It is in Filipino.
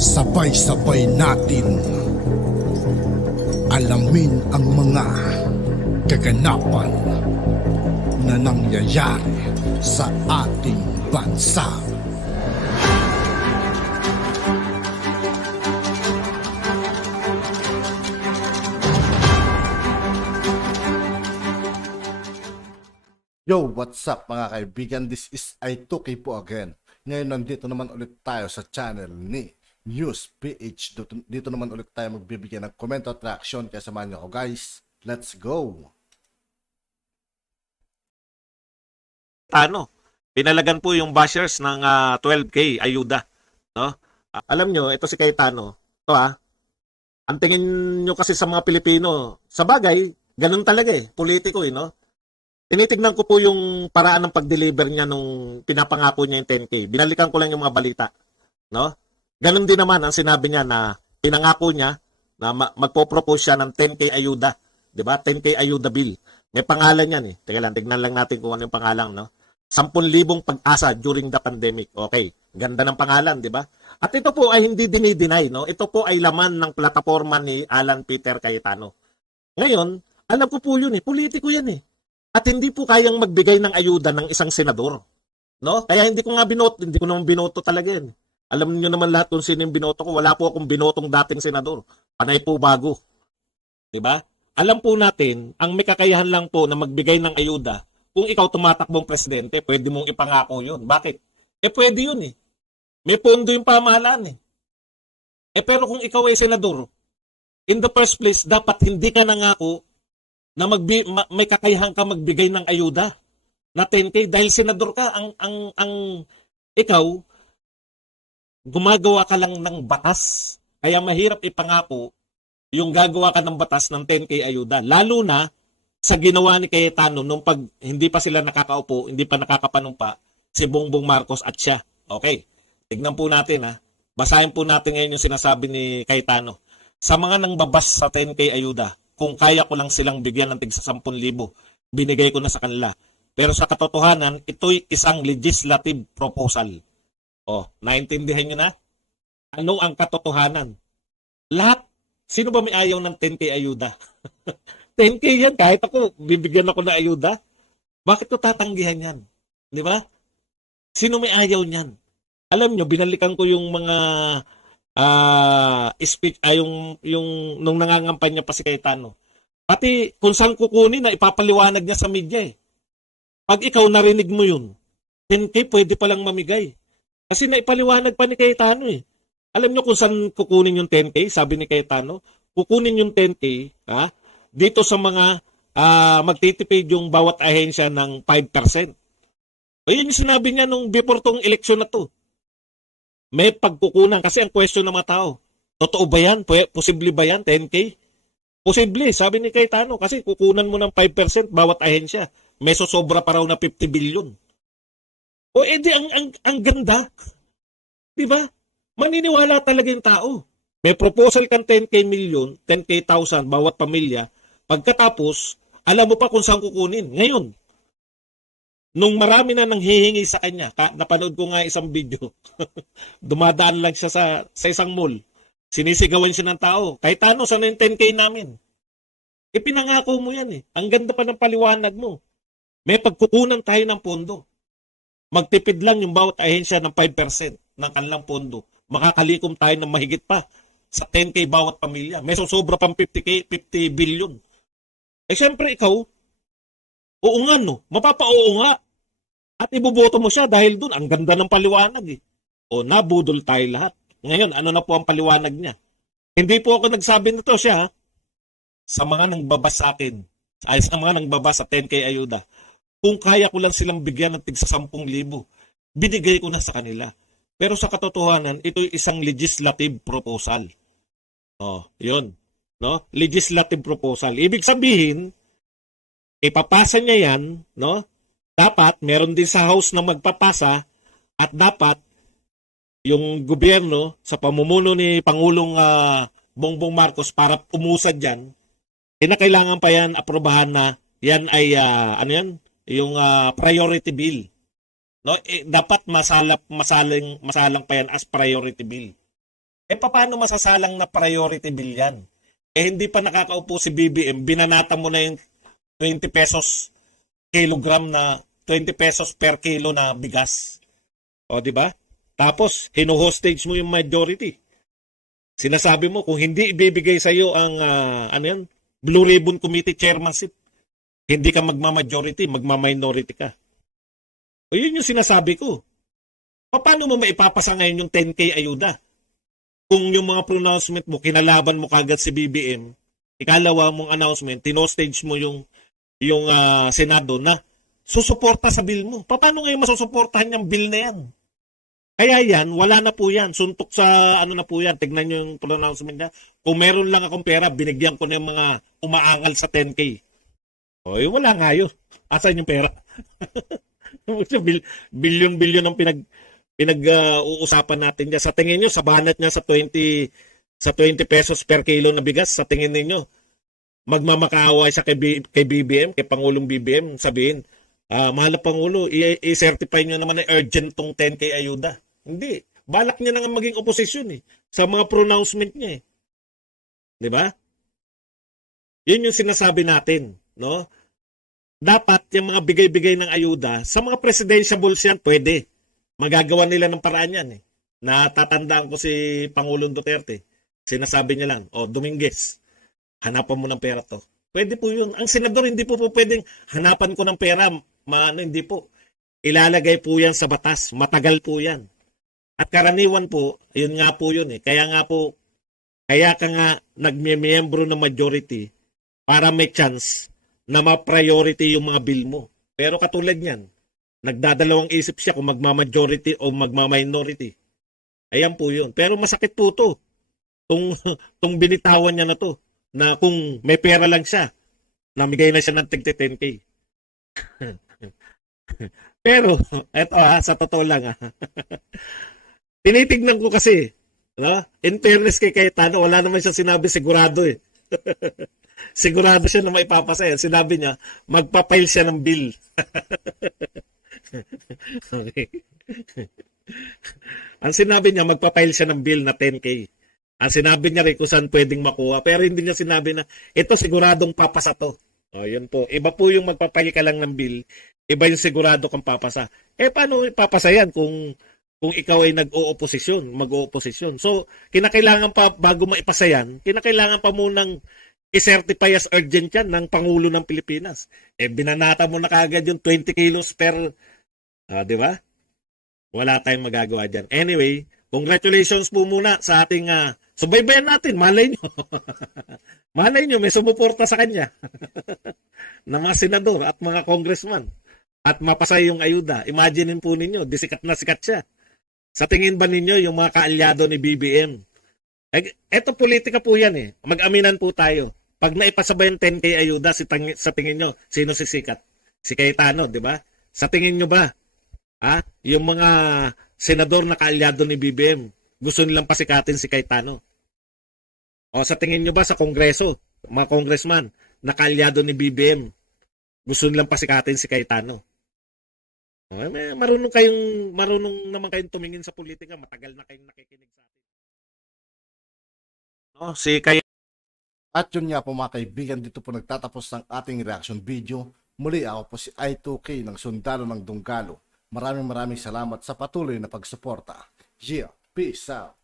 Sabay-sabay natin alamin ang mga kaganapan na nangyayari sa ating bansa. Yo, what's up mga kaibigan? This is I2K po again. Ngayon nandito naman ulit tayo sa channel ni News PH. Dito naman ulit tayo magbibigay ng komento at reaction. Kaya samahan niyo ako guys. Let's go! Pinalagan po yung bashers ng 12K ayuda. No? Alam nyo, ito si Cayetano. Ito ang tingin nyo kasi sa mga Pilipino, sa bagay, ganun talaga politiko no? Tinitignan ko po yung paraan ng pag-deliver niya nung pinapangako niya yung 10K. Binalikan ko lang yung mga balita. No? Ganun din naman ang sinabi niya na pinangako niya na magpo-propose siya ng 10K ayuda. Diba? 10K ayuda bill. May pangalan yan Teka lang, tignan lang natin kung ano yung pangalan. No? 10,000 pag-asa during the pandemic. Okay. Ganda ng pangalan, di ba? At ito po ay hindi dinideny. No? Ito po ay laman ng plataforma ni Alan Peter Cayetano. Ngayon, alam ko po yun Politiko yan At hindi po kayang magbigay ng ayuda ng isang senador. No? Kaya hindi ko naman binoto talaga yan. Alam niyo naman lahat kung sino yung binoto ko. Wala po akong binotong dating senador. Panay po bago. Diba? Alam po natin, ang may kakayahan lang po na magbigay ng ayuda, kung ikaw tumatakbong presidente, pwede mong ipangako yun. Bakit? Pwede yun May pondo yung pamahalaan pero kung ikaw ay senador, in the first place, dapat hindi ka nangako na may kakayahan ka magbigay ng ayuda na 10K dahil senador ka, ang ikaw gumagawa ka lang ng batas, kaya mahirap ipangako yung gagawa ka ng batas ng 10K ayuda, lalo na sa ginawa ni Cayetano nung hindi pa sila nakakaupo, hindi pa nakakapanumpa si Bongbong Marcos at siya. Okay, tignan po natin basahin po natin ngayon yung sinasabi ni Cayetano. Sa mga nangbabas sa 10K ayuda, kung kaya ko lang silang bigyan ng tig 10,000, binigay ko na sa kanila. Pero sa katotohanan, ito'y isang legislative proposal. Naintindihan nyo na? Ano ang katotohanan? Lahat, sino ba may ayaw ng 10K ayuda? 10K yan, kahit ako, bibigyan ako ng ayuda. Bakit ko tatanggihan yan? Di ba? Sino may ayaw niyan? Alam nyo, binalikan ko yung mga speech yung nung nangangampanya pa si Cayetano. Pati kung saan kukunin na ipapaliwanag niya sa media Pag ikaw narinig mo yun, 10K pwede palang mamigay. Kasi naipaliwanag pa ni Cayetano Alam niyo kung saan kukunin yung 10K? Sabi ni Cayetano, kukunin yung 10K dito sa mga magtitipid yung bawat ahensya ng 5%. Yun yung sinabi niya nung before tong eleksyon na to. May pagkukunan. Kasi ang question ng mga tao, totoo ba yan? Posible ba yan? 10K? Posible, sabi ni Cayetano. Kasi kukunan mo ng 5% bawat ahensya. May sosobra pa raw na 50 billion. Edi ang ganda. Diba? Maniniwala talaga yung tao. May proposal kang 10K million, 10K thousand bawat pamilya. Pagkatapos, alam mo pa kung saan kukunin. Ngayon, nung marami na nang hihingi sa kanya, napanood ko nga isang video, dumadaan lang siya sa isang mall, sinisigawan siya ng tao, Cayetano, sana yung 10K namin? Pinangako mo yan Ang ganda pa ng paliwanag mo. May pagkukunan tayo ng pondo. Magtipid lang yung bawat ahensya ng 5% ng kanilang pondo. Makakalikom tayo ng mahigit pa sa 10K bawat pamilya. May susobra pang 50 billion. Siyempre ikaw, oo nga mapapa-oo nga. At iboboto mo siya dahil doon, ang ganda ng paliwanag nabudol tayo lahat. Ngayon, ano na po ang paliwanag niya? Hindi po ako nagsabi na to siya sa mga nangbabas sa akin, sa mga nangbabas sa 10K ayuda. Kung kaya ko lang silang bigyan ng tig 10,000, binigay ko na sa kanila. Pero sa katotohanan, ito'y isang legislative proposal. Yun. No? Legislative proposal. Ibig sabihin, ipapasa niya yan, dapat meron din sa House na magpapasa at dapat yung gobyerno sa pamumuno ni Pangulong Bongbong Marcos para umusad dyan, kailangan pa yan aprobahan na yan ay yung priority bill. Dapat masalang pa yan as priority bill. paano masasalang na priority bill yan? Hindi pa nakakaupo si BBM, binanata mo na yung 20 pesos kilogram na 20 pesos per kilo na bigas. O, di ba? Tapos, hino-hostage mo yung majority. Sinasabi mo, kung hindi ibibigay sa iyo ang, Blue Ribbon Committee chairmanship, hindi ka magma-majority, magma-minority ka. O, yun yung sinasabi ko. Paano mo maipapasa ngayon yung 10K ayuda? Kung yung mga pronouncement mo, kinalaban mo kagad si BBM, ikalawa mong announcement, tinostage mo yung Senado na susuporta sa bill mo. Paano ngayon masusuportahan yung bill na yan? Kaya yan, wala na po yan. Suntok sa na po yan. Tignan nyo yung pronouncement na. Kung meron lang akong pera, binigyan ko na yung mga umaangal sa 10K. O, wala nga yun. Asan yung pera? Bilyon-bilyon ang pinag-uusapan natin dyan. Sa tingin nyo, sa banat niya sa 20 pesos per kilo na bigas, sa tingin ninyo, magmamakaawa siya kay BBM, kay Pangulong BBM, sabihin, mahal na Pangulo, i-certify nyo naman na urgent tong 10K ayuda. Hindi. Balak niya na nga maging oposisyon sa mga pronouncement niya eh. Di ba? Yun yung sinasabi natin, no? Dapat yung mga bigay-bigay ng ayuda, sa mga presidentiables yan, pwede. Magagawa nila ng paraan yan eh. Natatandaan ko si Pangulong Duterte. Sinasabi niya lang, Dominguez, hanapan mo ng pera to. Pwede po yun. Ang senador, hindi po pwedeng hanapan ko ng pera. Hindi po. Ilalagay po yan sa batas. Matagal po yan. At karaniwan po, yun nga po yun eh. Kaya ka nga nagmiyembro ng majority para may chance na ma-priority yung mga bill mo. Pero katulad niyan, nagdadalawang isip siya kung magma-majority o magma-minority. Ayan po yun. Pero masakit po to. Tung binitawan niya na to. Na kung may pera lang siya, namigay na siya ng tigti 10K. Pero, eto sa totoo lang tinitignan ko kasi, no? In fairness kay Cayetano, wala naman siya sinabi sigurado eh. Sigurado siya na maipapasa yan. Sinabi niya, magpapile siya ng bill. Okay. Ang sinabi niya, magpapile siya ng bill na 10K. Ang sinabi niya rin kung saan pwedeng makuha. Pero hindi niya sinabi na, ito siguradong papasa to. O, yun po. Iba po yung magpapile ka lang ng bill. Iba yung sigurado kang papasa. Paano ipapasa yan kung ikaw ay mag-o-oposisyon? So, kinakailangan pa, bago maipasa yan, kinakailangan pa munang i-certify as urgent yan ng Pangulo ng Pilipinas. Binanata mo na kagad yung 20 kilos per, di ba? Wala tayong magagawa dyan. Anyway, congratulations po muna sa ating, subaybayan natin, malay nyo. Malay nyo, may sumuporta sa kanya. na mga senador at mga congressman. At mapasa yung ayuda. Imaginin po ninyo, sikat na sikat siya. Sa tingin ba ninyo yung mga kaalyado ni BBM? Eto politika po yan eh. Mag-aminan po tayo. Pag naipasa ba yung 10K ayuda, sa tingin nyo, sino sisikat? Si Cayetano, di ba? Sa tingin nyo ba? Yung mga senador na kaalyado ni BBM, gusto nilang pasikatin si Cayetano? O sa tingin nyo ba sa Kongreso, mga congressman na kaalyado ni BBM, gusto nilang pasikatin si Cayetano? Marunong naman kayong tumingin sa politika, matagal na kayong nakikinig sa atin. At yun nga po mga kaibigan, dito po nagtatapos ng ating reaction video. Muli ako po si I2K ng Sundalo ng Dunggalo. Maraming salamat sa patuloy na pagsuporta. Yeah, peace out.